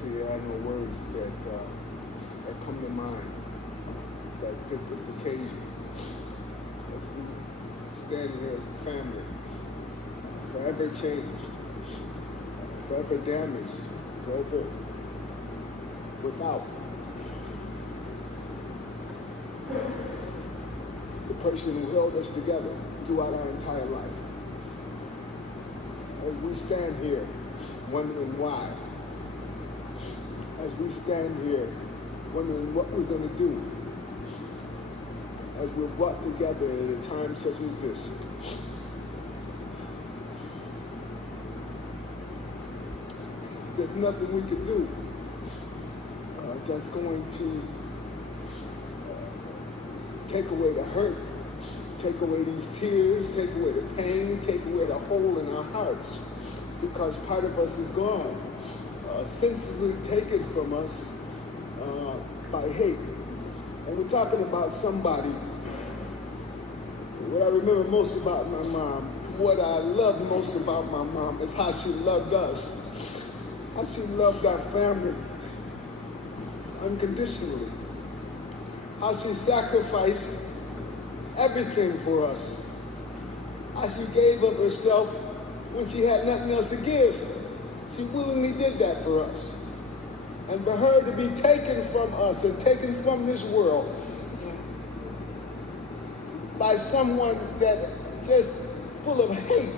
See, there are no words that come to mind that fit this occasion. As we stand here as a family, forever changed, forever damaged, forever without the person who held us together throughout our entire life. As we stand here wondering why, as we stand here wondering what we're going to do, as we're brought together at a time such as this, there's nothing we can do that's going to take away the hurt, take away these tears, take away the pain, take away the hole in our hearts, because part of us is gone, senselessly taken from us by hate. And we're talking about somebody. What I remember most about my mom, what I love most about my mom is how she loved us, how she loved our family unconditionally, how she sacrificed everything for us, how she gave up herself when she had nothing else to give. She willingly did that for us. And for her to be taken from us and taken from this world by someone that just full of hate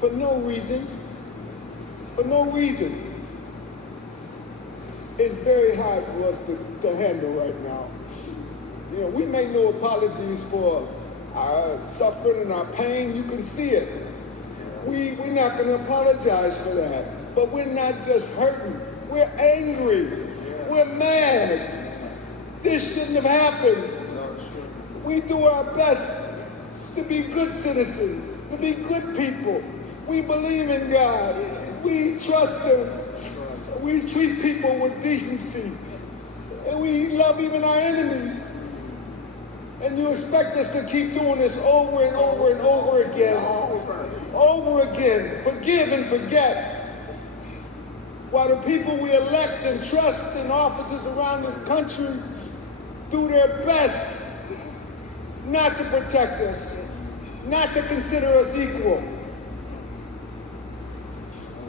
for no reason, is very hard for us to handle right now. You know, we make no apologies for our suffering and our pain. You can see it. We're not going to apologize for that. But we're not just hurting. We're angry. We're mad. This shouldn't have happened. We do our best to be good citizens, to be good people. We believe in God. We trust Him. We treat people with decency. And we love even our enemies. And you expect us to keep doing this over and over and over again. Over again. Forgive and forget. While the people we elect and trust in offices around this country do their best not to protect us, not to consider us equal,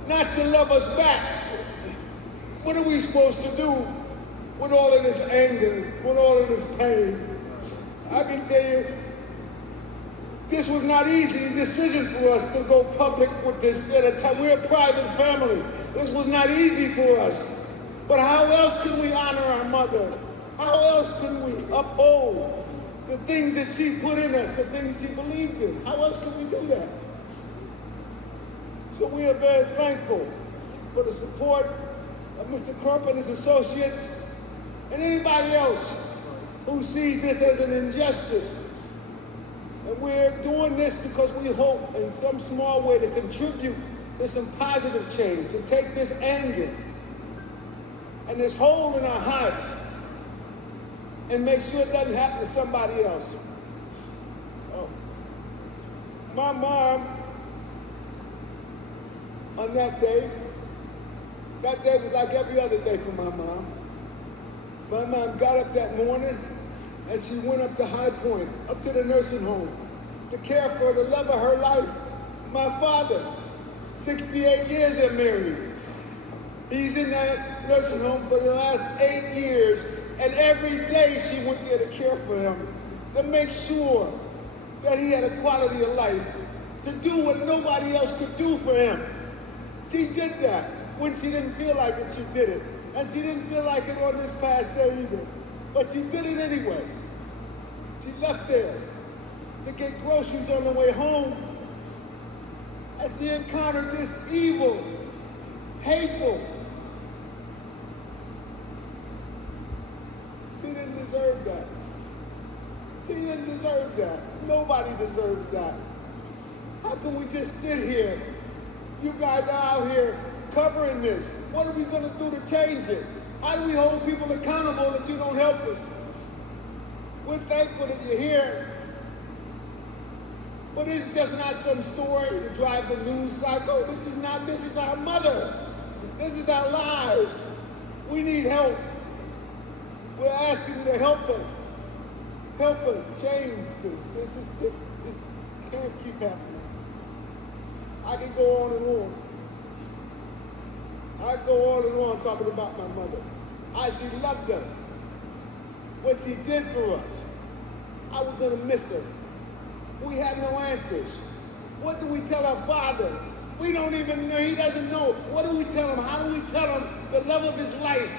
not to love us back. What are we supposed to do with all of this anger, with all of this pain? I can tell you, this was not an easy decision for us to go public with this at a time. We're a private family. This was not easy for us. But how else can we honor our mother? How else can we uphold the things that she put in us, the things she believed in? How else can we do that? So we are very thankful for the support of Mr. Crump and his associates and anybody else who sees this as an injustice. And we're doing this because we hope in some small way to contribute to some positive change, to take this anger and this hole in our hearts and make sure it doesn't happen to somebody else. My mom, on that day was like every other day for my mom. My mom got up that morning and she went up to High Point, up to the nursing home, to care for the love of her life, my father. 68 years they're married. He's in that nursing home for the last 8 years, and every day she went there to care for him, to make sure that he had a quality of life, to do what nobody else could do for him. She did that. When she didn't feel like it, she did it. And she didn't feel like it on this past day either. But she did it anyway. She left there to get groceries on the way home. And she encountered this evil, hateful. She didn't deserve that. She didn't deserve that. Nobody deserves that. How can we just sit here? You guys are out here covering this. What are we going to do to change it? How do we hold people accountable if you don't help us? We're thankful that you're here. But it's just not some story to drive the news cycle. This is our mother. This is our lives. We need help. We're asking you to help us. Help us change this. This can't keep happening. I can go on and on. I go on and on talking about my mother. She loved us. What she did for us. I was going to miss her. We had no answers. What do we tell our father? We don't even know. He doesn't know. What do we tell him? How do we tell him the love of his life,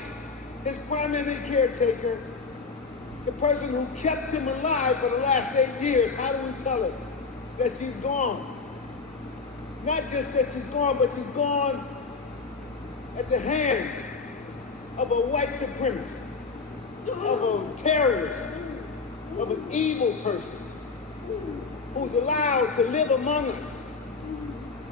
his primary caretaker, the person who kept him alive for the last 8 years? How do we tell him that she's gone? Not just that she's gone, but she's gone at the hands of a white supremacist, of a terrorist, of an evil person who's allowed to live among us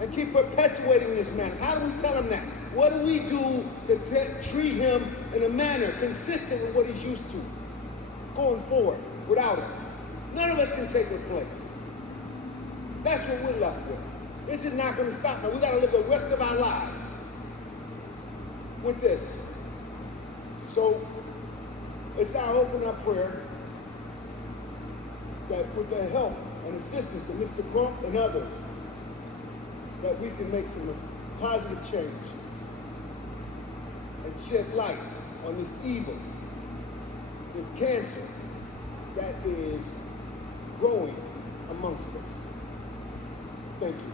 and keep perpetuating this mess. How do we tell him that? What do we do to treat him in a manner consistent with what he's used to going forward without him? None of us can take his place. That's what we're left with. This is not going to stop now. We got to live the rest of our lives with this. So it's our open up prayer that with the help and assistance of Mr. Crump and others, that we can make some positive change and shed light on this evil, this cancer that is growing amongst us. Thank you.